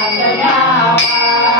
Thank you.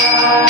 Deus.